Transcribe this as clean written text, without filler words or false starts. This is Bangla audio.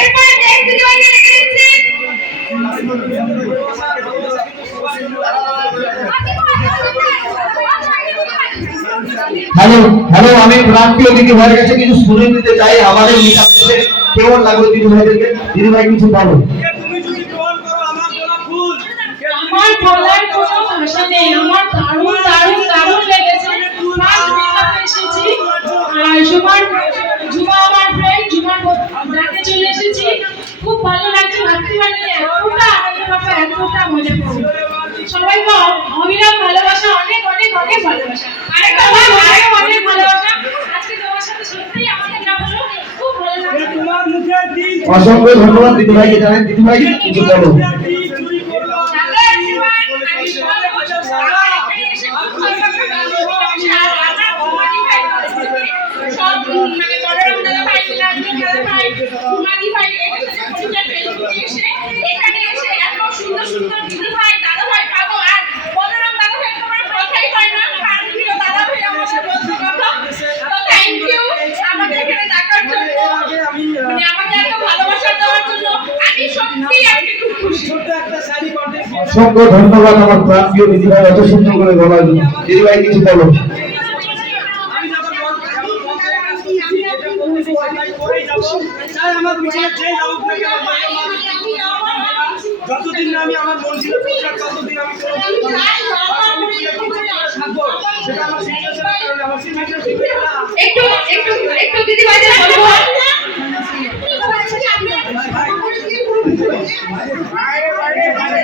এরপর নেক্সট দিদিভাইকে ডেকে নিচ্ছি। হ্যালো হ্যালো, আমি প্রান্তীয় দিদিভাইয়ের কাছে কিছু শুনে নিতে চাই। আমাদের মিটাপে কেমন লাগলো দিদিভাইদেরকে? দিদিভাই কিছু বলো। আমার বলার কোনো ভাষা নেই, আমার দারুণ দারুণ দারুণ লেগেছে। ফার্স্ট মেকআপে এসেছি আর ঝুমা আমার ফ্রেন্ড ঝুমার ডাকে চলে এসেছি। খুব ভালো লাগছে, ভাবতে পারিনি এতটা আনন্দ পাবো, এতটা মজা পাবো। সবাইকে অবিরাম ভালোবাসা, অনেক অনেক অনেক ভালোবাসা, আরেকটা অনেক ভালোবাসা। আজকে তোমার সাথে সত্যিই আমাকে না বলো খুব ভালো লাগছে। অসংখ্য ধন্যবাদ দিদিভাইকে জানাই। দিদিভাই কিছু বলো। অসংখ্য ধন্যবাদ আমার প্রান্তীয় দিদিভাই এত সুন্দর করে বলার জন্য। দিদিভাই কিছু বলো। যতদিন না আমি আমার মন ছিল ততদিন আমি একটু একটু একটু দিদিভাইদের বলবো।